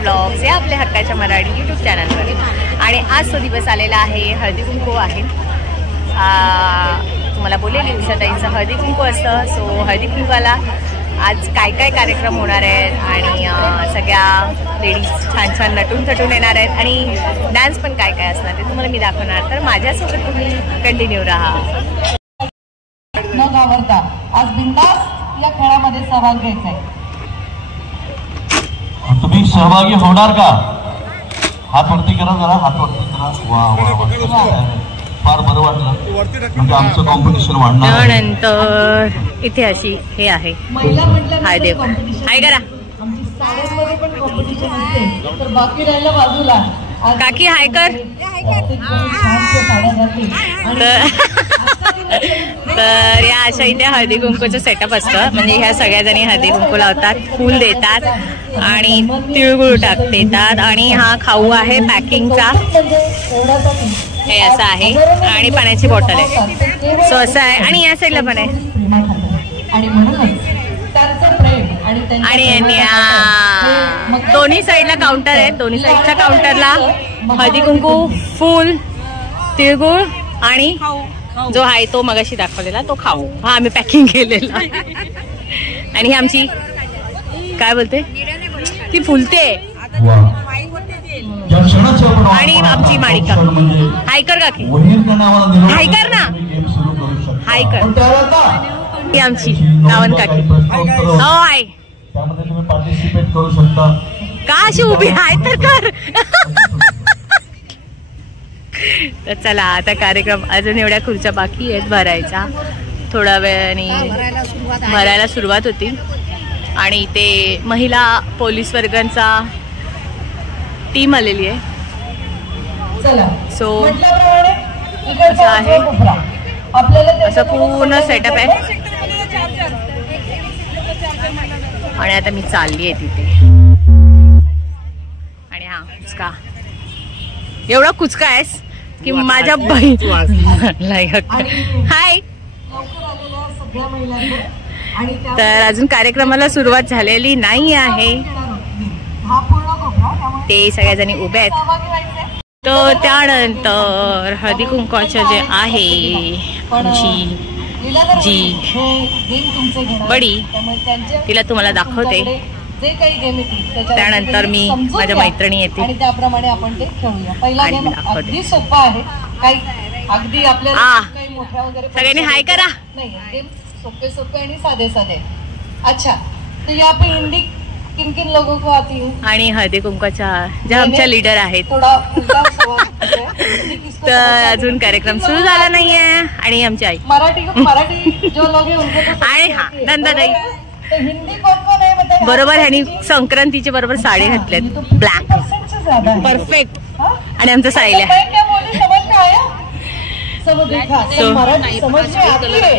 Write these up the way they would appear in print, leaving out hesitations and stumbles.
Blogs या आपल्या हक्काच्या मराठी यूट्यूब चॅनलवर। आणि आज तो दिवस आलेला आहे, हळदी कुंकू आहे। तुम्हाला बोललेली उषाताईंचं हळदी कुंकू असतं। सो हळदी कुंकूला आज काय काय कार्यक्रम होणार आहेत आणि सगळ्या लेडीज छान छान नटून थटून येणार आहेत आणि डान्स पण काय काय असणार ते तुम्हाला मी दाखवणार। तर माझ्यासोबत तुम्ही कंटिन्यू राहा। न घाबरता आज बिनधास्त या खेळामध्ये सहभाग घ्यायचा आहे। तुम्ही सहभागी होणार का? हात वरती करा, जरा हात वरती करा। वा वा वा, फार बरं वाटलं, म्हणजे आमचं कॉम्पिटिशन वाढणार। त्यानंतर इथे अशी हे आहे हाय देव हाय करा साड्यांमध्ये पण कॉम्पिटिशन असते, तर बाकी राहिलं बाजूला। काकी हाय कर। तर या अशा इथे हळदी कुंकूचं सेटअप असतं, म्हणजे ह्या सगळ्या जणी हळदी कुंकू लावतात, फूल देतात आणि तिळगुळ देतात आणि हा खाऊ आहे पॅकिंगचा, हे असं आहे आणि पाण्याची बॉटल आहे। सो असं आहे आणि या साईडला पण आहे आणि दोन्ही साईडला काउंटर आहे। दोन्ही साईडच्या काउंटरला हळदी कुंकू, फूल, तिळगुळ आणि जो आहे तो मगाशी दाखवलेला तो खाऊ, हा आम्ही पॅकिंग केलेला। आणि ही आमची काय बोलते ती फुलते आणि आमची माळिका हाय कर काकी, हाय कर ना, हाय कर। ही आमची नावन काकी हाय, त्यामध्ये तुम्ही पार्टिसिपेट करू शकता का अशी उभी आहे तर कर। तर चला आता कार्यक्रम अजून एवढ्या खुर्च्या बाकी आहेत भरायचा, थोडा वेळाने भरायला सुरुवात होती। आणि ते महिला पोलीस वर्गांचा टीम आलेली आहे। सो असं आहे, असं पूर्ण सेटअप आहे आणि आता मी चालली आहे तिथे। आणि हा कुचका, एवढा कुचका आहेस की माझ्या बहीण हाय। तर अजून कार्यक्रमाला सुरुवात झालेली नाही आहे, ते सगळ्याजणी उभे आहेत। तर त्यानंतर हळदी कुंकवाचं जे आहे जी बडी तिला तुम्हाला दाखवते, त्यानंतर मी माझ्या मैत्रिणी येते आणि त्याप्रमाणे आपण ते खेळूया। पहिला गेम अगदी सोपा आहे, काही अगदी आपल्याला काही मोठ्या वगैरे सगळ्यांनी हाय करा नाही, गेम सोपे सोपे आणि साधे साधे। अच्छा, तो यहाँ पे हिंदी किन किन लोगों को आती है? आणि हळदी कुंकवाच्या ज्या आमच्या लीडर आहेत। तर अजून कार्यक्रम सुरू झाला नाहीये आणि आमची आई मराठी जो लोग हैं उनको आणि हा नंदाताई हिंदी कौन है बताइए। बरोबर ह्यांनी संक्रांतीचे बरोबर साडी घातल्यात ब्लॅक परफेक्ट, आणि आमचं सायल्या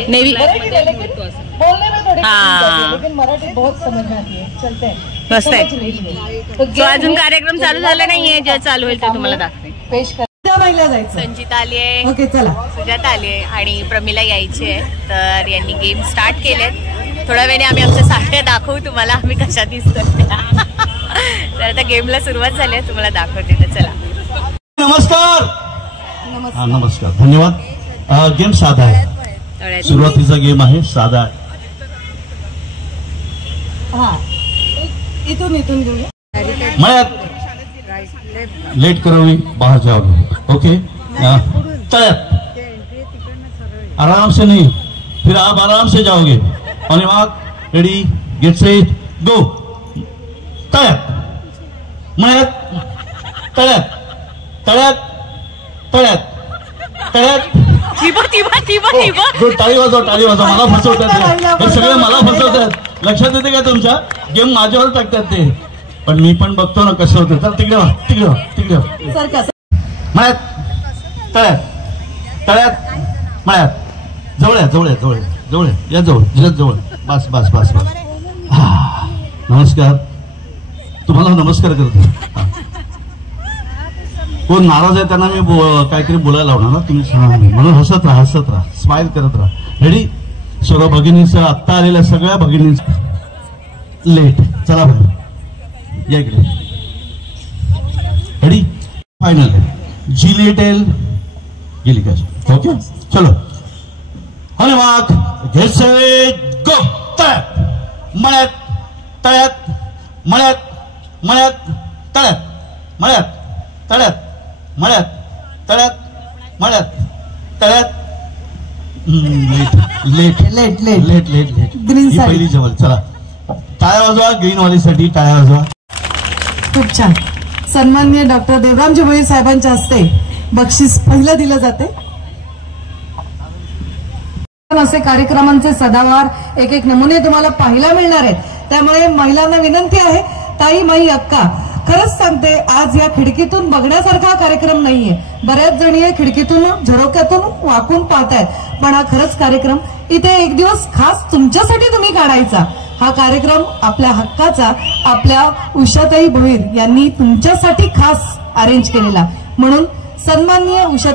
नेवी मस्त आहे। तो अजून कार्यक्रम चालू झाला नाहीये, जे चालू होईल ते तुम्हाला दाखवेन। संजिता आली आहे, ओके चला, सुजाता आली आहे आणि प्रमिला यायची आहे। तर यांनी गेम स्टार्ट केलेत, थोड्या वेळाने आम्ही आमच्या साड्या दाखवू तुम्हाला आम्ही कशा दिसतात त्या। तर आता गेमला सुरुवात झाली आहे, तुम्हाला दाखवते। तर चला, नमस्कार नमस्कार, धन्यवाद। गेम साधा आहे, सुरुवातीचा गेम आहे, साधा आहे। इथून घेऊया, मैं लेट करोगी बाहर जाओगे, ओके। तैयार, आराम से नहीं, फिर आप आराम से जाओगे। और वहां रेडी गेट सेट गो। तैयार, मैं तैयार तैयार तैयार तैयार। टाळी वाजवा, मला फसवतात हे सगळे, मला फसवतात। लक्षात येते का तुमच्या? गेम माझ्यावर टाकतात ते, पण मी पण बघतो ना कसं होतं। तर तिकडे मळ्यात तळ्यात तळ्यात मळ्यात, जवळ या, जवळ बस बस बस बस। नमस्कार, तुम्हाला नमस्कार करतो। कोण नाराज आहे त्यांना मी काहीतरी बोलायला लावणार ना, तुम्ही म्हणून हसत राहा, स्माइल करत राहा। रेडी? सर्व भगिनींचं, आत्ता आलेल्या सगळ्या भगिनींचं लेट, चला भाई या इकडे। फाइनल जिलेटेल गेली का ओके चलो हनुमाक गेट सेट गो तळ्यात मळ्यात तळ्यात मळ्यात मळ्यात तळ्यात मळ्यात तळ्यात मळ्यात तळ्यात मळ्यात तळ्यात let let let let let let green पहिली जवळ चला टाळ्या वाजवा ग्रीन वालीसाठी टाळ्या वाजवा. खूप छान. सन्माननीय डॉक्टर देवरामजी भोईर साहेबांच्या हस्ते बक्षीस पहिलं दिलं जाते. असे कार्यक्रमांचे सदावार एक एक नमुने तुम्हाला पाहायला मिळणार आहेत. त्यामुळे महिलांना विनंती आहे, ताई माई अक्का खरंच सांगते आज या खिडकीतून बघण्यासारखा कार्यक्रम नाहीये. बऱ्याच जणी खिडकीतून झरोक्यातून वाकून पाहतायत, पण हा खरंच कार्यक्रम इथे एक दिवस खास तुमच्यासाठी तुम्ही काढायचा. हा कार्यक्रम आपल्या हक्काचा आपल्या उषाताई भोईर यांनी तुमच्यासाठी खास अरेंज केलेला. म्हणून सन्माननीय उषा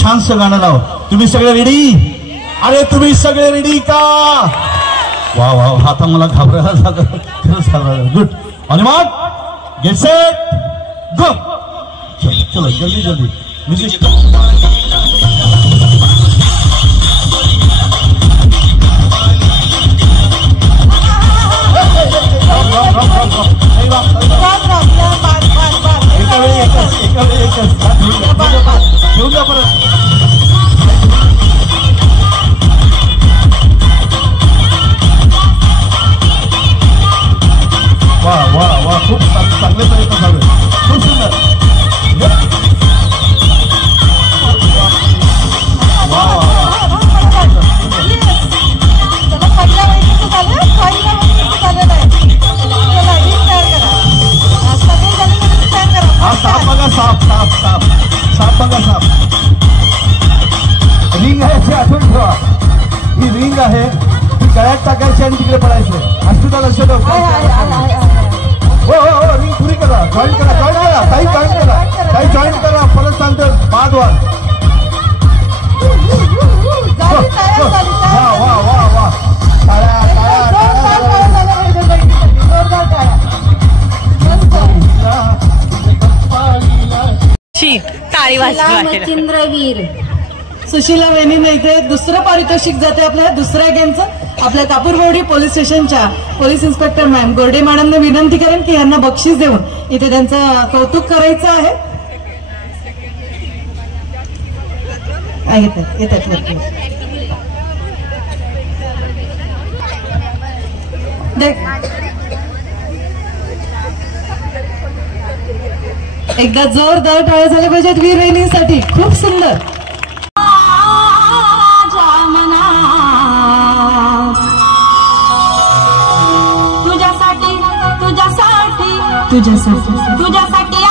छानसं गाणं लाव. तुम्ही सगळे रेडी? अरे तुम्ही सगळे रेडी का? वा वा आता मला घाबरायला झालं, खरंच घाबरायला. गुड. आणि मग गेट सेट गो. चलो जल्दी जल्दी म्युझिक. घेऊन जा परत. वा वा वा खूप चांगले प्रयत्न झाले, खूप सुंदर. वा वा हा साप बघा, साप साप साप साप बघा, साप. रिंग आहे अशी आठवण ठेवा, ही रिंग आहे, ती गळ्यात टाकायची आणि तिकडे पडायचं. असतो लक्ष ठेव. हो हो हो रिंग पुरी करा, जॉईन करा, जॉईन करा, काही जॉईन करा, काही जॉईन करा. परत सांगतो बाद वाद. वा वा वा वा टाळ्या टाळी वाजवा. चंद्रवीर सुशीला वेणीने इथे दुसरं पारितोषिक जाते आपल्या दुसऱ्या गेमचं. आपल्या कापूरबोर्डी पोलीस स्टेशनच्या पोलीस इन्स्पेक्टर मॅम गोर्डे मॅडमने विनंती करेन की यांना बक्षीस देऊन इथे त्यांचं कौतुक करायचं आहे. येतात एकदा जोरदार टाळ्या झाल्या पाहिजेत वीर वहिनींसाठी. खूप सुंदर. तुझ्यासाठी तुझ्यासाठी तुझ्यासाठी तुझ्यासाठी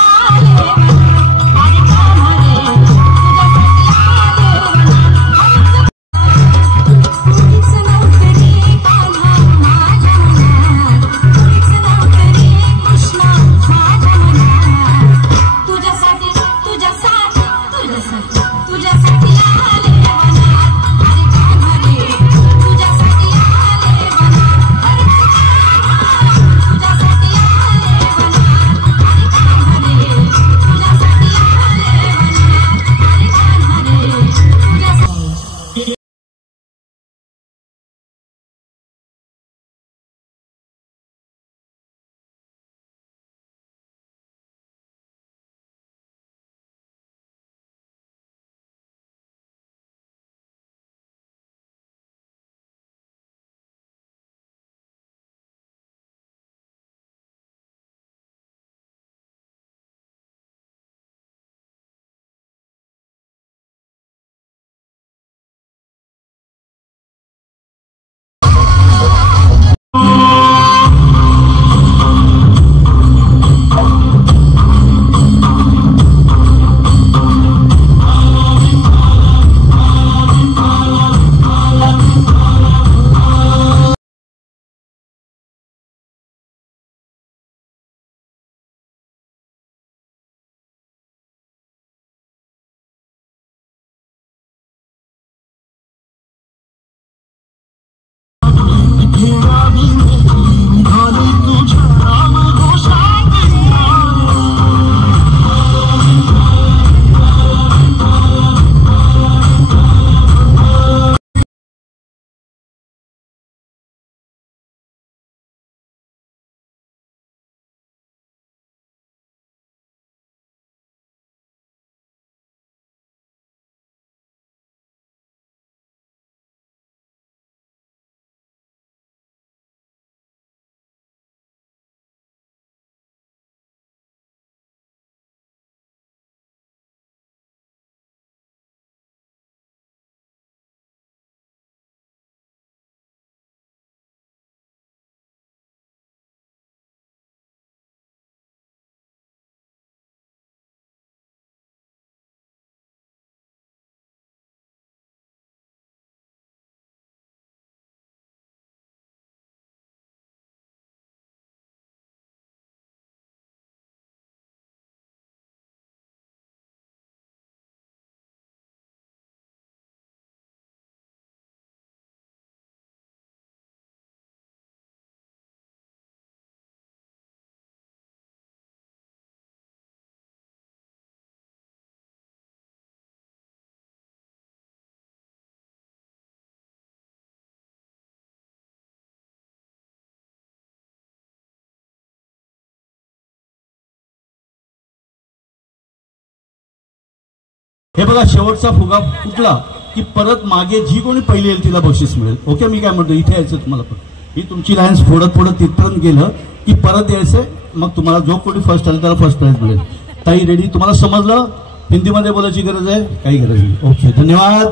हे बघा, शेवटचा फुगा फुटला की परत मागे जी कोणी पहिली येईल तिला बक्षीस मिळेल. ओके, मी काय म्हणतो, इथे यायचं तुम्हाला पण. ही तुमची लाईन फोडत तिथपर्यंत गेलं की परत यायचं, मग तुम्हाला जो कोणी फर्स्ट आले त्याला फर्स्ट प्राइज मिळेल. ताई रेडी? तुम्हाला समजलं? हिंदीमध्ये बोलायची गरज आहे? काही गरज नाही. ओके, धन्यवाद.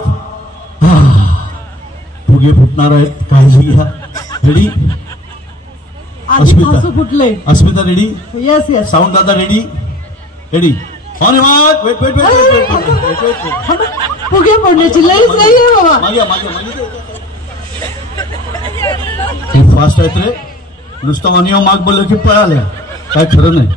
फुगे फुटणार आहेत, काळजी घ्या. Ready? Asmita ready? Yes yes. Sound दादा रेडी? रेडी. धन्यवाद. Wait wait wait wait wait. फुगे फोडण्याची लईच नाहीये बाबा. मागे फास्ट आहेत रे, नुसतं मानियो माग बोललं की पळाल्या, काय खरं नाही.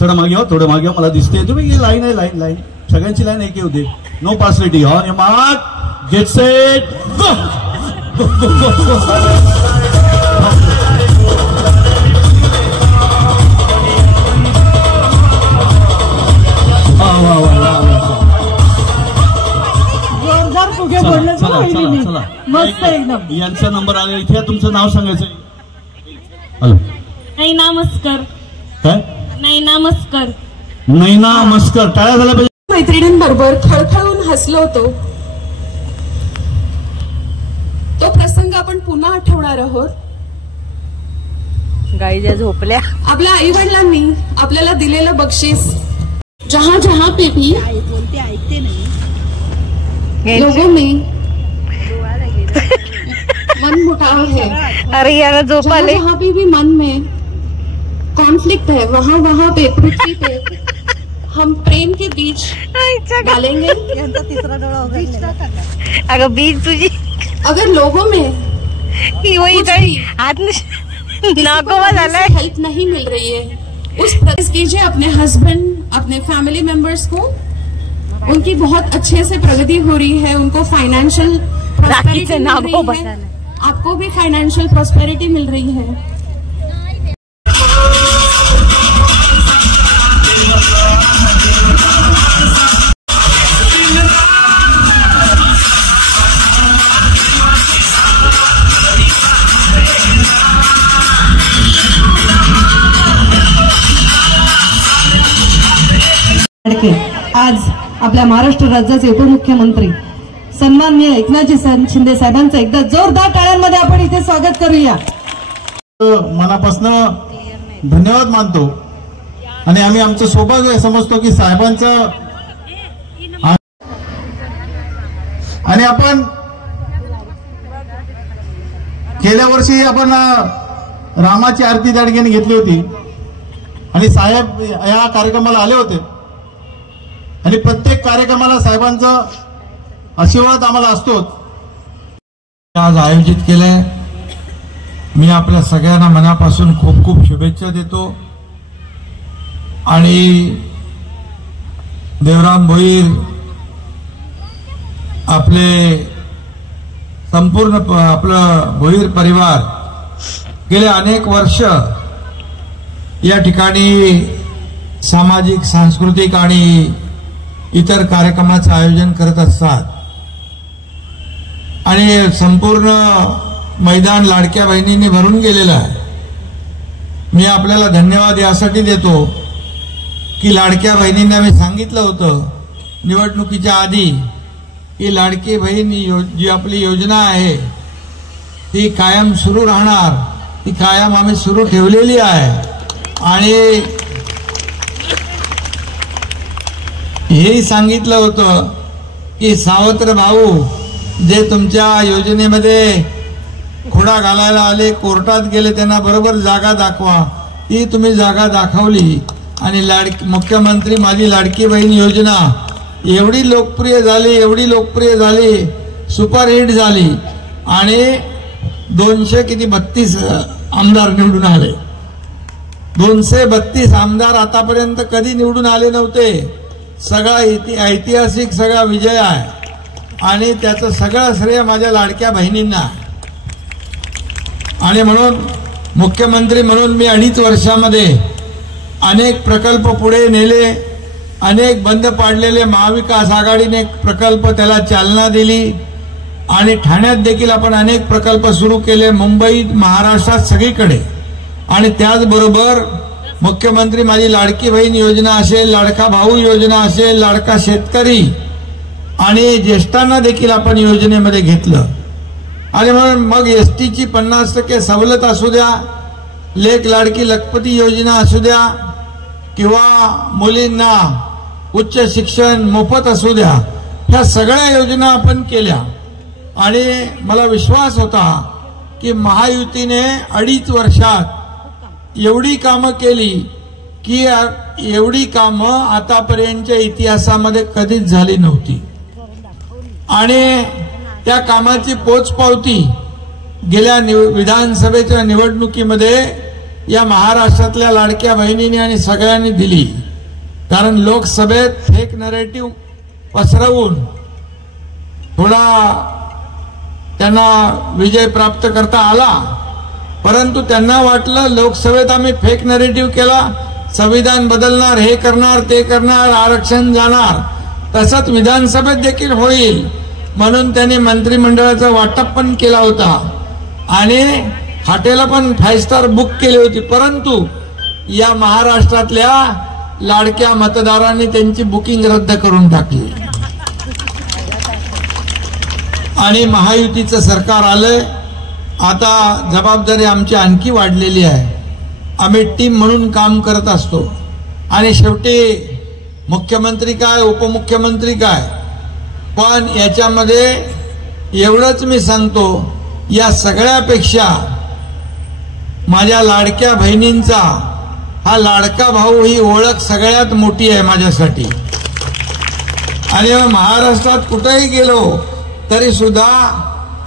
थोडं मागे हो, थोडं मागे हो, मला दिसते तुम्ही. लाईन आहे, लाईन लाईन सगळ्यांची लाईन एक होते. No pass ready. On your mark, get set, go. जोरदार फुगे फोडले. मस्त एकदम. यांचा नंबर आला इथे. तुमचं नाव सांगायचं. हॅलो. नैना मस्कर. काय? नैना मस्कर. नैना मस्कर. टाळ्या झाल्या पाहिजे. मैत्रिणींबरोबर खळखळून हसलो होतो. तो प्रसंग आपण पुन्हा आठवणार आहोत. गाई ज्या झोपल्या. आपल्या आई वडिलांनी आपल्याला दिलेलं बक्षीस, जहां जहां पे भी लोगों में मन मुटाव है, अरे यार झोप आले. जहां पे भी मन में कॉन्फ्लिक्ट है, वहां वहां पे पृथ्वी पे हम प्रेम के बीज डालेंगे. अगं बीज तुझी. अगर लोगों में हाथ नाकोबा झालाय, हेल्प नहीं मिल रही है, उस प्रयास कीजिए अपने हस्बैंड, अपने फैमिली मेंबर्स को. उनकी बहुत अच्छे से प्रगति हो रही है, उनको फाइनेंशियल प्रॉस्पेरिटी मिल रही है, आपको भी फाइनेंशियल प्रॉस्पेरिटी मिल रही है. आज आपल्या महाराष्ट्र राज्याचे उपमुख्यमंत्री सन्माननीय एकनाथजी शिंदे साहेबांचं एकदा जोरदार टाळ्यांमध्ये आपण इथे स्वागत करूया. मनापासून धन्यवाद मानतो आणि आम्ही आमचं सौभाग्य समजतो की साहेबांचं. आणि आपण गेल्या वर्षी आपण रामाची आरती त्या ठिकाणी घेतली होती आणि साहेब या कार्यक्रमाला आले होते आणि प्रत्येक कार्यक्रमाला साहेबांचा आशीर्वाद आम्हाला असतोच. आज आयोजित केलंय. मी आपल्या सगळ्यांना मनापासून खूप खूप शुभेच्छा देतो आणि देवराम भोईर, आपले संपूर्ण आपलं भोईर परिवार गेले अनेक वर्ष या ठिकाणी सामाजिक, सांस्कृतिक आणि इतर कार्यक्रमाचं आयोजन करत असतात आणि संपूर्ण मैदान लाडक्या बहिणींनी भरून गेलेलं आहे. मी आपल्याला धन्यवाद यासाठी देतो की लाडक्या बहिणींना मी सांगितलं होतं निवडणुकीच्या आधी की लाडकी बहीण जी आपली योजना आहे ती कायम सुरू राहणार, ती कायम आम्ही सुरू ठेवलेली आहे. आणि हेही सांगितलं होतं की सावत्र भाऊ जे तुमच्या योजनेमध्ये खोडा घालायला आले, कोर्टात गेले, त्यांना बरोबर जागा दाखवा. ती तुम्ही जागा दाखवली आणि मुख्यमंत्री माझी लाडकी बहीण योजना एवढी लोकप्रिय झाली, सुपरहिट झाली आणि 232 आमदार निवडून आले. 232 आमदार आतापर्यंत कधी निवडून आले नव्हते. सगळा ऐतिहासिक सगळा विजय आहे आणि त्याचं सगळं श्रेय माझ्या लाडक्या बहिणींना. आणि म्हणून मुख्यमंत्री म्हणून मी 2.5 वर्षामध्ये अनेक प्रकल्प पुढे नेले, अनेक बंद पाडलेले महाविकास आघाडीने एक प्रकल्प त्याला चालना दिली आणि ठाण्यात देखील आपण अनेक प्रकल्प सुरू केले, मुंबईत, महाराष्ट्रात सगळीकडे. आणि त्याचबरोबर मुख्यमंत्री माझी लाडकी बहीण योजना असेल, लाडका भाऊ योजना असेल, लाडका शेतकरी आणि ज्येष्ठांना देखील आपण योजनेमध्ये घेतलं. आणि मग एसटीची 50% सवलत असू द्या, लेक लाडकी लखपती योजना असू द्या, किंवा मुलींना उच्च शिक्षण मोफत असू द्या, ह्या सगळ्या योजना आपण केल्या. आणि मला विश्वास होता की महायुतीने 2.5 वर्षात एवढी कामं केली की एवढी कामं आतापर्यंतच्या इतिहासामध्ये कधीच झाली नव्हती. आणि त्या कामाची पोचपावती गेल्या विधानसभेच्या निवडणुकीमध्ये या महाराष्ट्रातल्या लाडक्या बहिणींनी आणि सगळ्यांनी दिली. कारण लोकसभेत फेक नरेटिव्ह पसरवून थोडा त्यांना विजय प्राप्त करता आला, परंतु त्यांना वाटलं लोकसभेत आम्ही फेक नरेटिव्ह केला, संविधान बदलणार, हे करणार, ते करणार, आरक्षण जाणार, तसंच विधानसभेत देखील होईल म्हणून त्यांनी मंत्रिमंडळाचा वाटप पण केला होता आणि हॉटेल पण 5 स्टार बुक केली होती. परंतु या महाराष्ट्रातल्या लाडक्या मतदारांनी त्यांची बुकिंग रद्द करून टाकली आणि महायुतीचं सरकार आलंय. आता जबाबदारी आमची आणखी वाढलेली आहे. आम्ही टीम म्हणून काम करत असतो आणि शेवटी मुख्यमंत्री काय, उपमुख्यमंत्री काय, पण याच्यामध्ये एवढंच मी सांगतो, या सगळ्यापेक्षा माझ्या लाडक्या बहिणींचा हा लाडका भाऊ ही ओळख सगळ्यात मोठी आहे माझ्यासाठी. आणि महाराष्ट्रात कुठेही गेलो तरी सुद्धा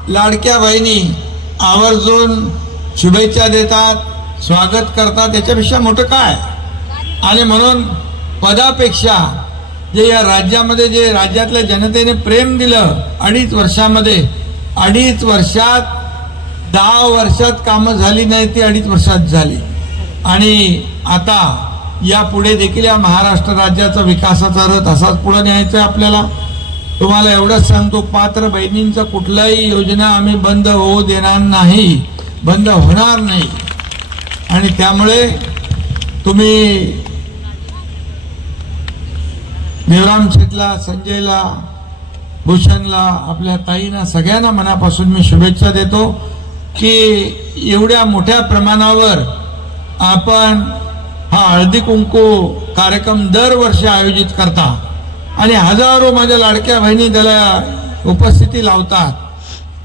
लाडक्या बहिणी आवर्जून शुभेच्छा देतात, स्वागत करतात, याच्यापेक्षा मोठं काय. आणि म्हणून पदापेक्षा जे या राज्यामध्ये जे राज्यातल्या जनतेने प्रेम दिलं 2.5 वर्षामध्ये, 2.5 वर्षात 10 वर्षात कामं झाली नाही ती 2.5 वर्षात झाली. आणि आता यापुढे देखील या महाराष्ट्र राज्याचा विकासाचा रथ असाच पुढे न्यायचा आपल्याला. तुम्हाला एवढंच सांगतो, पात्र बहिणींचा कुठलाही योजना आम्ही बंद होऊ देणार नाही, बंद होणार नाही. आणि त्यामुळे तुम्ही देवराम शेठला, संजयला, भूषणला, आपल्या ताईंना, सगळ्यांना मनापासून मी शुभेच्छा देतो की एवढ्या मोठ्या प्रमाणावर आपण हा हळदी कुंकू कार्यक्रम दरवर्षी आयोजित करता आणि हजारो माझ्या लाडक्या बहिणी त्याला उपस्थिती लावतात.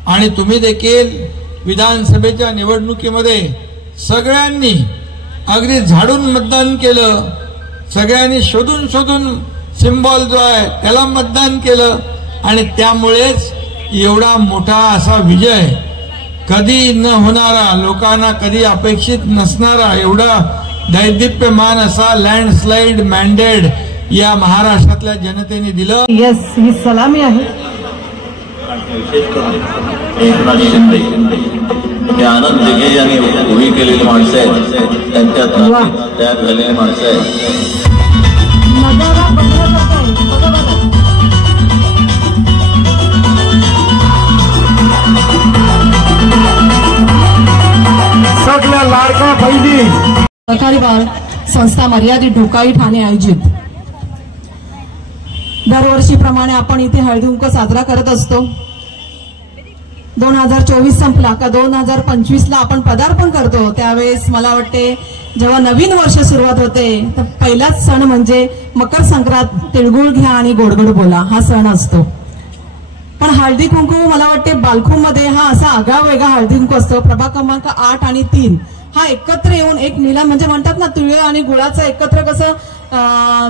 आणि तुम्ही देखील विधानसभेच्या निवडणुकीमध्ये सगळ्यांनी अगदी झाडून मतदान केलं, सगळ्यांनी शोधून शोधून सिंबॉल जो आहे त्याला मतदान केलं आणि त्यामुळेच एवढा मोठा असा विजय, कधी न होणारा, लोकांना कधी अपेक्षित नसणारा एवढा दैदिप्यमान असा लँडस्लाइड मॅन्डेट या महाराष्ट्रातल्या जनतेने दिलं. येस, ही सलामी आहे. हे आनंद दिघे यांनी उभी केलेली माणसं आहेत, त्यांच्यात तयार झालेली माणसं आहेत. सगळ्या लाडक्या बहिणी सहकारी बाळ संस्था मर्यादित ढोकाई ठाणे आयोजित दरवर्षीप्रमाणे आपण इथे हळदी कुंकू साजरा करत असतो. 2024 संपला का 2025ला आपण पदार्पण करतो. त्यावेळेस मला वाटते जेव्हा नवीन वर्ष सुरुवात होते तर पहिलाच सण म्हणजे मकर संक्रांत, तिळगुळ घ्या आणि गोडगोड बोला हा सण असतो. पण हळदी कुंकू मला वाटते बालखूमध्ये हा असा आगळा वेगळा हळदी कुंकू असतो. प्रभाग क्रमांक 8 आणि 3 हा एकत्र येऊन एक मिलन, म्हणजे म्हणतात ना तिळ आणि गुळाचं एकत्र कसं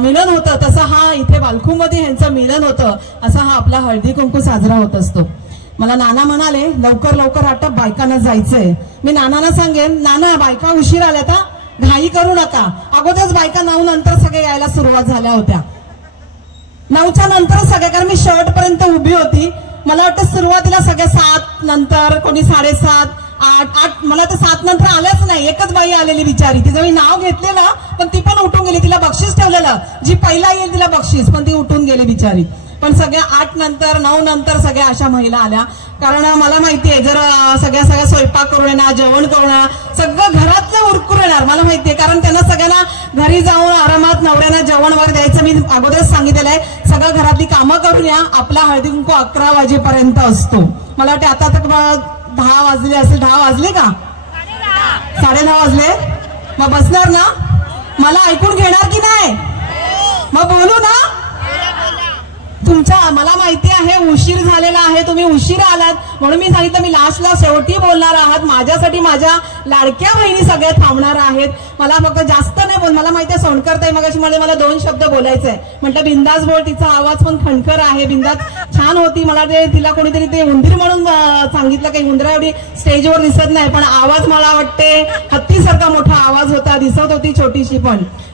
मिलन होतं, तसं हा इथे बालखूमध्ये ह्यांचं मिलन होतं. असा हा आपला हळदी कुंकू साजरा होत असतो. मला नाना म्हणाले लवकर लवकर आटप, बायकांना जायचंय. मी नानांना सांगेन, नाना बायका उशीर आल्या तर घाई करू नका. अगोदरच बायका 9 नंतर सगळे यायला सुरुवात झाल्या होत्या. 9च्या नंतर सगळे, कारण मी शर्ट पर्यंत उभी होती. मला वाटतं सुरुवातीला सगळे 7 नंतर, कोणी 7:30, 8 मला तर 7 नंतर आल्याच नाही. एकच बाई आलेली बिचारी, तिचं मी नाव घेतलेलं पण ती पण उठून गेली. तिला बक्षीस ठेवलेलं, जी पहिला येईल तिला बक्षीस, पण ती उठून गेली बिचारी. पण सगळ्या 8 नंतर 9 नंतर सगळ्या अशा महिला आल्या. कारण मला माहितीये जर सगळ्या स्वयंपाक करून येणार, जेवण करून येणार, सगळं घरातलं उरकून येणार मला माहितीये. कारण त्यांना सगळ्यांना घरी जाऊन आरामात नवऱ्यांना जेवण वगैरे द्यायचं मी अगोदरच सांगितलेलं आहे. सगळं घरातली कामं करून या. आपला हळदी कुंकू 11 वाजेपर्यंत असतो. मला वाटते आता तर 10 वाजले असेल. 10 वाजले का? 10:30 वाजले. मग बसणार ना? मला ऐकून घेणार की नाही? मग बोलू ना? तुमच्या मला माहिती आहे उशीर झालेला आहे, तुम्ही उशीर आलात म्हणून मी सांगितलं मी लास्टला शेवटी बोलणार आहात. माझ्यासाठी माझ्या लाडक्या बहिणी सगळ्या थांबणार आहेत. मला फक्त जास्त नाही बोल. मला माहिती आहे सोनकरताई मगाशी मला 2 शब्द बोलायचे आहे. म्हटलं बिंदास बोल. तिचा आवाज पण खणखर आहे. बिंदास छान होती. मला ते तिला कोणीतरी ते उंदीर म्हणून सांगितलं. काही उंदरा एवढी स्टेजवर दिसत नाही पण आवाज मला वाटते हत्तीसारखा मोठा आवाज होता. दिसत होती छोटीशी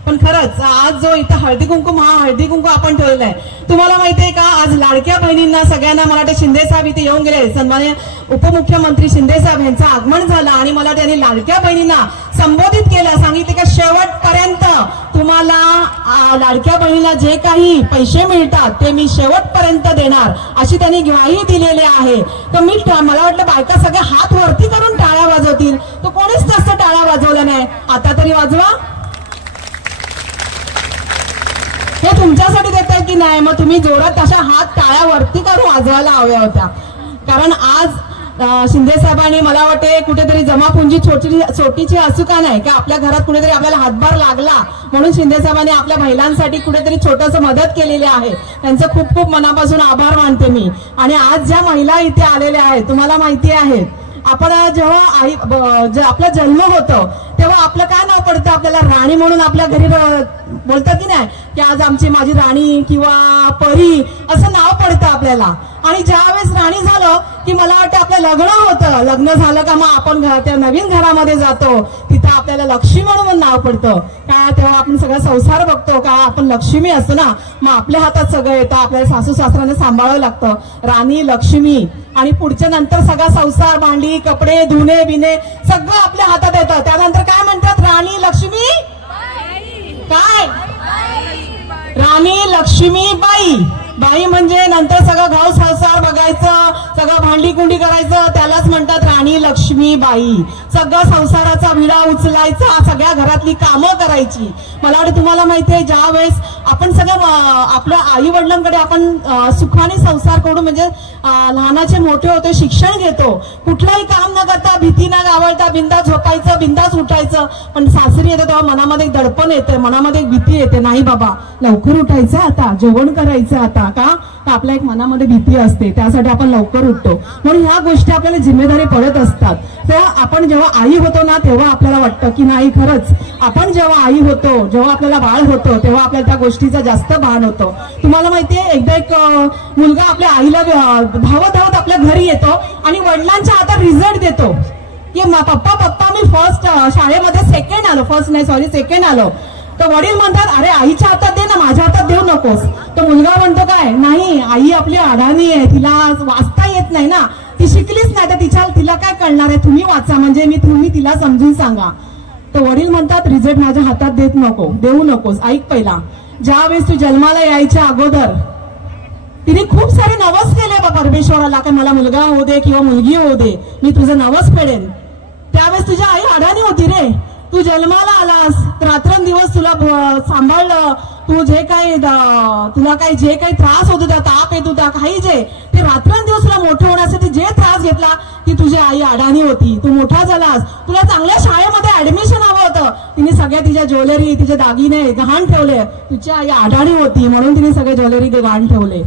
पण खरंच आज जो इथं हळदी कुंकू आपण ठेवलेला आहे. तुम्हाला माहितीये का आज लाडक्या बहिणींना सगळ्यांना मला वाटतं शिंदे साहेब इथे येऊन गेले. सन्माननीय उपमुख्यमंत्री शिंदे साहेब यांचं आगमन झालं आणि मला त्यांनी लाडक्या बहिणींना संबोधित केलं. सांगितले का शेवटपर्यंत तुम्हाला लाडक्या बहिणीला जे काही पैसे मिळतात ते मी शेवटपर्यंत देणार अशी त्यांनी ग्वाही दिलेली आहे. तर मी मला वाटलं बायका सगळे हात वरती करून टाळ्या वाजवतील. तर कोणीच जास्त टाळ्या वाजवल्या नाही. आता तरी वाजवा. हे तुमच्यासाठी देत आहे की नाही? मग तुम्ही जोरात अशा हात टाळ्या वरती करून वाजवायला हव्या होत्या. कारण आज शिंदे साहेबांनी मला वाटते कुठेतरी जमापुंजी छोटीची असू का नाही का आपल्या घरात कुठेतरी आपल्याला हातभार लागला म्हणून शिंदे साहेबांनी आपल्या महिलांसाठी कुठेतरी छोटंसं मदत केलेली आहे. त्यांचं खूप खूप मनापासून आभार मानते मी. आणि आज ज्या महिला इथे आलेल्या आहेत तुम्हाला माहिती आहे आपण जेव्हा आपला जन्म होतो तेव्हा आपलं काय नाव पडतं? आपल्याला राणी म्हणून आपल्या घरी बोलतात की नाही की आज माझी राणी किंवा परी असं नाव पडतं आपल्याला. आणि ज्यावेळेस राणी झालं की मला वाटतं आपलं लग्न होतं. लग्न झालं का मग आपण त्या नवीन घरामध्ये जातो. तिथं आपल्याला लक्ष्मी म्हणून नाव पडतं का? तेव्हा आपण सगळा संसार बघतो का आपण लक्ष्मी असतो ना. मग आपल्या हातात सगळं येतं. आपल्याला सासू सासऱ्यांना सांभाळावं लागतं. राणी लक्ष्मी आणि पुढच्या नंतर सगळा संसार भांडी कपडे धुणे बिणे सगळं आपल्या हातात येतं. त्यानंतर काय म्हणतात? राणी लक्ष्मी काय? राणी लक्ष्मी बाई. बाई म्हणजे नंतर सगळं गाव संसार बघायचं, सगळं भांडी कुंडी करायचं, त्यालाच म्हणतात राणी लक्ष्मी बाई. सगळा संसाराचा विडा उचलायचा, सगळ्या घरातली कामं करायची. मला वाटतं तुम्हाला माहितीये ज्या वेळेस आपण सगळं आपल्या आई वडिलांकडे आपण सुखाने संसार करू म्हणजे लहानाचे मोठे होते शिक्षण घेतो. कुठलंही काम न करता भीती न गावळता बिंदास झोपायचं बिंदास उठायचं. पण सासरी येते तेव्हा मनामध्ये एक दडपण येते, मनामध्ये एक भीती येते. नाही बाबा लवकर उठायचं आता, जेवण करायचं आता. का आपल्या एक मनामध्ये भीती असते. त्यासाठी आपण लवकर उठतो. म्हणून ह्या गोष्टी आपल्याला जिम्मेदारी पडत असतात. तेव्हा आपण जेव्हा आई होतो ना तेव्हा आपल्याला वाटतं की नाही खरंच आपण जेव्हा आई होतो जेव्हा आपल्याला बाळ होतो तेव्हा आपल्याला त्या गोष्टीचा जास्त भान होतो. तुम्हाला माहितीये एकदा एक मुलगा आपल्या आईला धावत धावत आपल्या घरी येतो आणि वडिलांच्या हातात रिझल्ट देतो की पप्पा मी फर्स्ट शाळेमध्ये सेकंड आलो. तर वडील म्हणतात अरे आईच्या हातात दे ना, माझ्या हातात देऊ नकोस. तो मुलगा म्हणतो काय नाही आई आपली अडाणी आहे, तिला वाचता येत नाही ना, ती शिकलीच नाही तर तिला काय कळणार आहे, तुम्ही वाचा म्हणजे तुम्ही तिला समजून सांगा. तर वडील म्हणतात रिझल्ट माझ्या हातात देऊ नकोस. ऐक पहिला ज्यावेळेस तू जन्माला यायच्या अगोदर तिने खूप सारे नवस केले बा परमेश्वराला की मला मुलगा होऊ दे किंवा मुलगी होऊ दे, मी तुझं नवस फेडेन. त्यावेळेस तुझी आई अडाणी होती रे. तू जन्माला आलास रात्रंदिवस तुला सांभाळलं. तू जे काही तुला जे काही त्रास होत होता, ताप येत होता, काही जे ते रात्रंदिवस तुला मोठं होण्यासाठी जे त्रास घेतला ती तुझी आई अडाणी होती. तू मोठा झालास, तुला चांगल्या शाळेमध्ये ऍडमिशन हवं होतं, तिने सगळ्या तिच्या ज्वेलरी तिचे दागिने गहाण ठेवले. तुझी आई अडाणी होती म्हणून तिने सगळे ज्वेलरी गहाण ठेवले.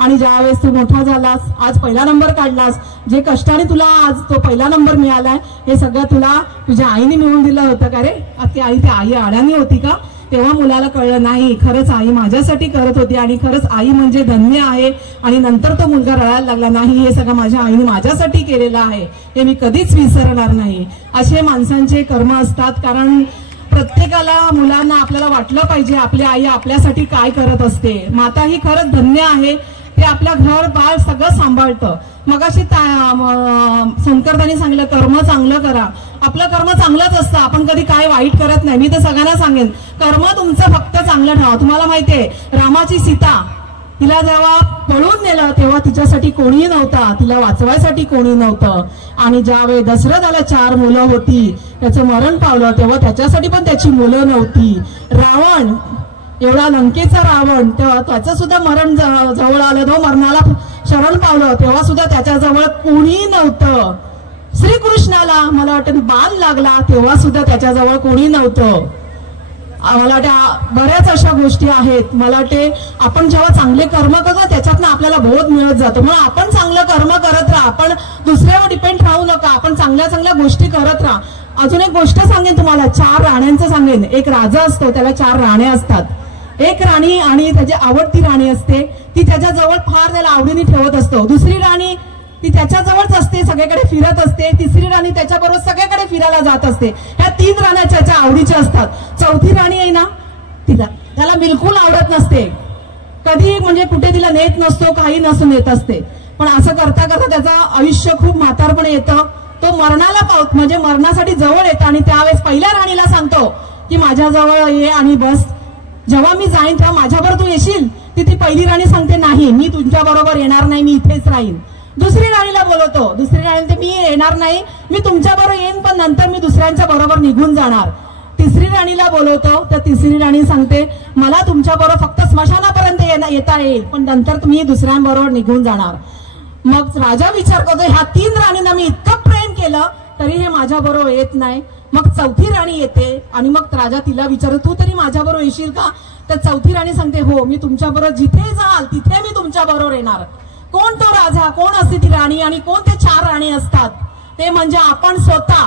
आणि ज्यावेळेस तू मोठा झालास, आज पहिला नंबर काढलास, जे कष्टाने तुला आज तो पहिला नंबर मिळालाय हे सगळं तुला तुझ्या आईने मिळवून दिलं होतं का रे? ती आई अडाणी होती का? तेव्हा मुलाला कळलं नाही खरंच आई माझ्यासाठी करत होती आणि खरंच आई म्हणजे धन्य आहे. आणि नंतर तो मुलगा रडायला लागला नाही हे सगळं माझ्या आईने माझ्यासाठी केलेलं आहे, हे मी कधीच विसरणार नाही. असे माणसांचे कर्म असतात. कारण प्रत्येकाला मुलांना आपल्याला वाटलं पाहिजे आपली आई आपल्यासाठी काय करत असते. माता ही खरंच धन्य आहे, ते आपल्या घर बाळ सगळं सांभाळतं. मगाशी शंकरदानी सांगितलं कर्म चांगलं करा. आपलं कर्म चांगलंच असतं, आपण कधी काय वाईट करत नाही. मी तर सगळ्यांना सांगेन कर्म तुमचं फक्त चांगलं ठेवा. तुम्हाला माहितीये रामाची सीता तिला जेव्हा पळून नेलं तेव्हा तिच्यासाठी कोणीही नव्हता, तिला वाचवायसाठी कोणी नव्हतं. आणि ज्यावेळी दशरथाला 4 मुलं होती, त्याचं मरण पावलं तेव्हा त्याच्यासाठी पण त्याची मुलं नव्हती. रावण एवढा लंकेचा रावण तेव्हा त्याचं सुद्धा मरण जवळ आलं, तो मरणाला शरण पावलं, तेव्हा सुद्धा त्याच्याजवळ कोणी नव्हतं. श्रीकृष्णाला मला वाटतं बाण लागला तेव्हा सुद्धा त्याच्याजवळ कोणी नव्हतं. मला वाटतं बऱ्याच अशा गोष्टी आहेत. मला वाटते आपण जेव्हा चांगले कर्म करतो त्याच्यातनं आपल्याला बोध मिळत जातो. म्हणून आपण चांगलं कर्म करत राहा, आपण दुसऱ्यावर डिपेंड राहू नका, आपण चांगल्या चांगल्या गोष्टी करत राहा. अजून एक गोष्ट सांगेन तुम्हाला, 4 राण्यांचं सांगेन. एक राजा असतो, त्याला 4 राण्या असतात. एक राणी आणि त्याची आवडती राणी असते, ती त्याच्याजवळ फार त्याला आवडीने ठेवत असतो. दुसरी राणी ती त्याच्याजवळच असते, सगळीकडे फिरत असते. तिसरी राणी त्याच्याबरोबर सगळीकडे फिरायला जात असते. ह्या 3 राण्या त्याच्या आवडीच्या असतात. चौथी राणी आहे ना, त्याला बिलकुल आवडत नसते, कधी म्हणजे कुठे तिला नेत नसतो, काही नसून येत असते. पण असं करता करता त्याचं आयुष्य खूप म्हातारपण येतं. तो मरणाला पावत म्हणजे मरणासाठी जवळ येतं आणि त्यावेळेस पहिल्या राणीला सांगतो की माझ्याजवळ ये आणि बस, जेव्हा मी जाईन तेव्हा माझ्याबरोबर तू येशील. ती पहिली राणी सांगते नाही, मी तुमच्या बरोबर येणार नाही, मी इथेच राहीन. दुसरी राणीला बोलवतो, दुसरी राणी म्हणते मी येणार नाही, मी तुमच्या बरोबर येईन पण नंतर मी दुसऱ्यांच्या बरोबर निघून जाणार. तिसरी राणीला बोलवतो, तर तिसरी राणी सांगते मला तुमच्या बरोबर फक्त स्मशानापर्यंत येता येईल पण नंतर तुम्ही दुसऱ्यांबरोबर निघून जाणार. मग राजा विचार करतो ह्या 3 राणींना मी इतकं प्रेम केलं तरी हे माझ्या बरोबर येत नाही. मग चौथी राणी येते आणि मग राजा तिला विचारतो तू तरी माझ्या बरोबर येशील का. तर चौथी राणी सांगते हो, मी तुमच्या बरोबर जिथे जाल तिथे मी तुमच्या बरोबर येणार. कोण तो राजा, कोण असते ती राणी आणि कोण ते 4 राणी असतात, ते म्हणजे आपण स्वतः.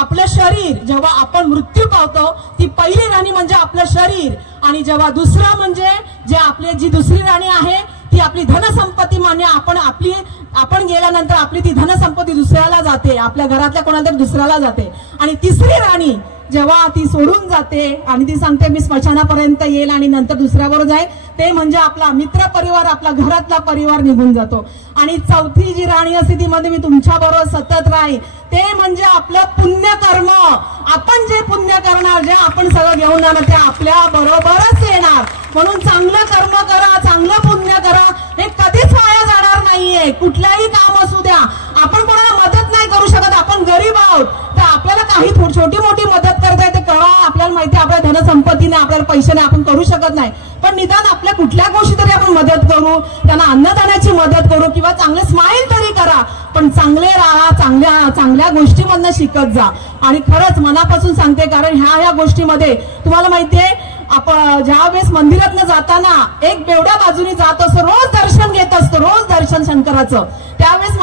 आपलं शरीर जेव्हा आपण मृत्यू पावतो ती पहिली राणी म्हणजे आपलं शरीर, आणि जेव्हा दुसरा म्हणजे जे आपले जी दुसरी राणी आहे ती आपली धनसंपत्ती. म्हणजे आपण गेल्यानंतर आपली ती धनसंपत्ती दुसऱ्याला जाते, आपल्या घरातल्या कोणाला तरी दुसऱ्याला जाते. आणि तिसरी राणी जेव्हा ती सोडून जाते आणि ती सांगते मी स्मशानापर्यंत येईल आणि नंतर दुसऱ्याबरोबर जाईल, ते म्हणजे आपला मित्र परिवार, आपला घरातला परिवार निघून जातो. आणि चौथी जी राणी असते ती मध्ये मी तुमच्या बरोबर सतत राहील, ते म्हणजे आपलं पुण्यकर्म. आपण जे पुण्य करणार, जे आपण सगळं घेऊन जाणार ते आपल्या बरोबरच येणार. म्हणून चांगलं कर्म करा, चांगलं पुण्य करा, हे कधीच वाया जाणार नाहीये. कुठल्याही काम असू द्या, आपण कोणाला मदत नाही करू शकत, आपण गरीब आहोत, तर आपल्याला काही छोटी मोठी मदत करता येते करा. आपल्याला माहिती आपल्या धनसंपत्तीने आपल्याला पैशाने आपण करू शकत नाही, पण निदान आपल्या कुठल्या गोष्टी तरी आपण मदत करू, त्यांना अन्नदानाची मदत करू किंवा चांगले स्माईल तरी करा. पण चांगले राहा, चांगल्या गोष्टीमधनं शिकत जा. आणि खरंच मनापासून सांगते, कारण ह्या गोष्टीमध्ये तुम्हाला माहितीये आपण ज्या वेळेस मंदिरातनं जाताना एक बेवड्या बाजूने जात असतो, रोज दर्शन घेत असतो, रोज दर्शन शंकराचं. त्यावेळेस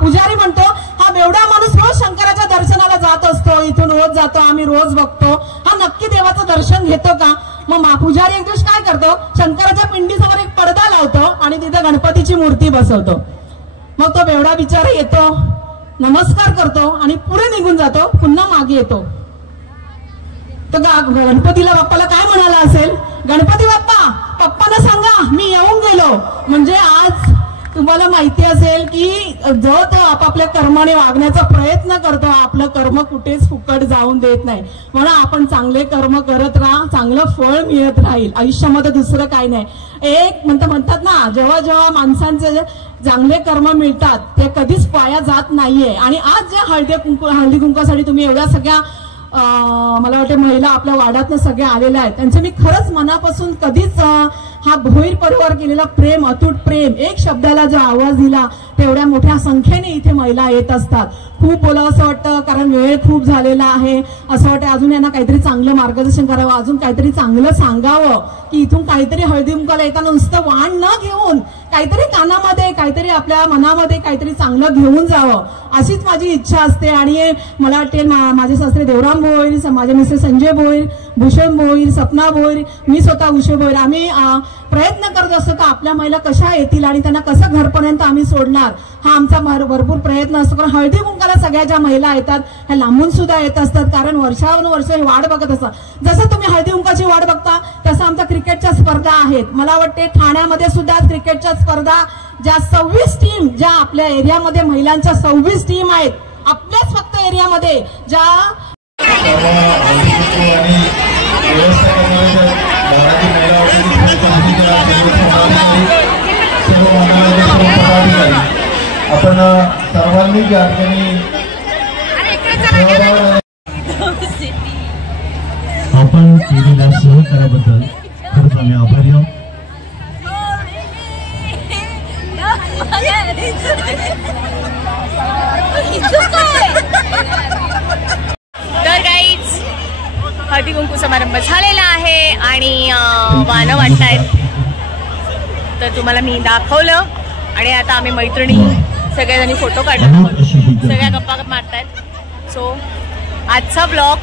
पुजारी म्हणतो हा बेवडा माणूस रोज शंकराच्या दर्शनाला जात असतो, इथून रोज जातो, आम्ही रोज बघतो, हा नक्की देवाचं दर्शन घेतो का. मग पुजारी एक दिवस काय करतो, शंकराच्या पिंडीसमोर एक पडदा लावतो आणि तिथे गणपतीची मूर्ती बसवतो. मग तो बेवडा बिचारा येतो, नमस्कार करतो आणि पुढे निघून जातो, पुन्हा मागे येतो. तर गणपतीला बाप्पाला काय म्हणाला असेल, गणपती बाप्पा पप्पांना सांगा मी येऊन गेलो. म्हणजे आज तुम्हाला माहिती असेल की जो तो आपापल्या कर्माने वागण्याचा प्रयत्न करतो, आपलं कर्म कुठेच फुकट जाऊन देत नाही. म्हणून आपण चांगले कर्म करत राहा, चांगलं फळ मिळत राहील आयुष्यामध्ये, दुसरं काही नाही. एक म्हणतात ना, जेव्हा जेव्हा माणसांचे चांगले कर्म मिळतात ते कधीच पाया जात नाहीये. आणि आज ज्या हळदी कुंकासाठी तुम्ही एवढ्या सगळ्या मला वाटतं महिला आपल्या वाड्यातनं सगळ्या आलेल्या आहेत, त्यांचे मी खरंच मनापासून कधीच हा भोईर परिवार केलेला प्रेम, अतूट प्रेम, एक शब्दाला जो आवाज दिला तेवढ्या मोठ्या संख्येने इथे महिला येत असतात. खूप बोलावं असं वाटतं, कारण वेळ खूप झालेला आहे. असं वाटतं अजून यांना काहीतरी चांगलं मार्गदर्शन करावं, अजून काहीतरी चांगलं सांगावं, की इथून काहीतरी हळदी कुंकाला येताना नुसतं वाण न घेऊन काहीतरी कानामध्ये, काहीतरी आपल्या मनामध्ये काहीतरी चांगलं घेऊन जावं, अशीच माझी इच्छा असते. आणि मला वाटते माझे सासरे देवराम भोईर, माझे मिस्टर संजय भोईर, भूषण भोईर, सपना भोईर, मी स्वतः उषे भोईर, आम्ही प्रयत्न करत असतो की आपल्या महिला कशा येतील आणि त्यांना कसं घरपर्यंत आम्ही सोडणार, हा आमचा भरपूर प्रयत्न असतो. कारण हळदी कुंकाला सगळ्या ज्या महिला येतात ह्या लांबून सुद्धा येत असतात, कारण वर्षानुवर्ष ही वाट बघत असतात. जसं तुम्ही हळदी कुंकाची वाट बघता तसं आमच्या क्रिकेटच्या स्पर्धा आहेत. मला वाटते ठाण्यामध्ये सुद्धा क्रिकेटच्या स्पर्धा, ज्या 26 टीम, ज्या आपल्या एरियामध्ये महिलांच्या 26 टीम आहेत, आपल्याच फक्त एरियामध्ये ज्या आपण सर्वांनी या ठिकाणी आपण केलेल्या सहकार्याबद्दल खरंच आम्ही आभारी आहोत. तर गाईज हळदी कुंकू समारंभ झालेला आहे आणि वानं वाटतायत. तर तुम्हाला मी दाखवलं आणि आता आम्ही मैत्रिणी सगळ्याजणी फोटो काढत आहोत, सगळ्या गप्पा मारतायत. सो आजचा ब्लॉग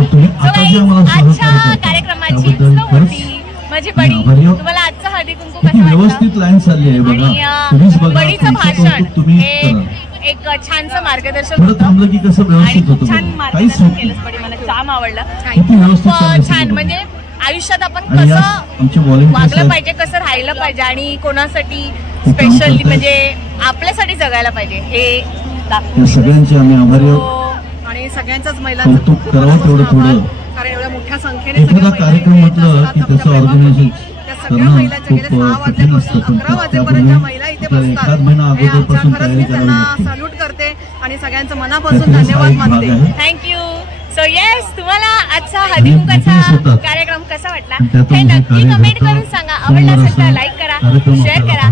आजच्या कार्यक्रमाची होती माझी बडी. तुम्हाला आजचा हळदी कुंकू कसं व्यवस्थित लाईन चालली आहे बघा. बडीचं भाषण हे एक छानसं मार्गदर्शन होतं आणि खूप छान मार्गदर्शन केलं बडी. मला जाम आवडलं. छान म्हणजे आयुष्यात आपण कसं वागलं पाहिजे, कसं राहिलं पाहिजे आणि कोणासाठी स्पेशली म्हणजे आपल्यासाठी जगायला पाहिजे हे सगळ्यांचे आम्ही आभारी आहोत. आणि सगळ्यांचाच महिलांचं कौतुक करावं तेवढं थोडं. कारण एवढ्या मोठ्या संख्येने एखादा कार्यक्रम म्हटलं की त्याचं ऑर्गनायझेशन सगळ्या महिलांच्या गेल्या 6 वाजल्यापासून 11 वाजेपर्यंत महिला इथे बसतात. खरंच मी त्यांना सॅल्यूट करते आणि सगळ्यांचं मनापासून धन्यवाद मानते. थँक्यू. सो येस, तुम्हाला आजचा हळदी कुंकूचा कार्यक्रम कसा वाटला हे नक्की कमेंट करून सांगा. आवडला असेल तर लाईक करा, शेअर करा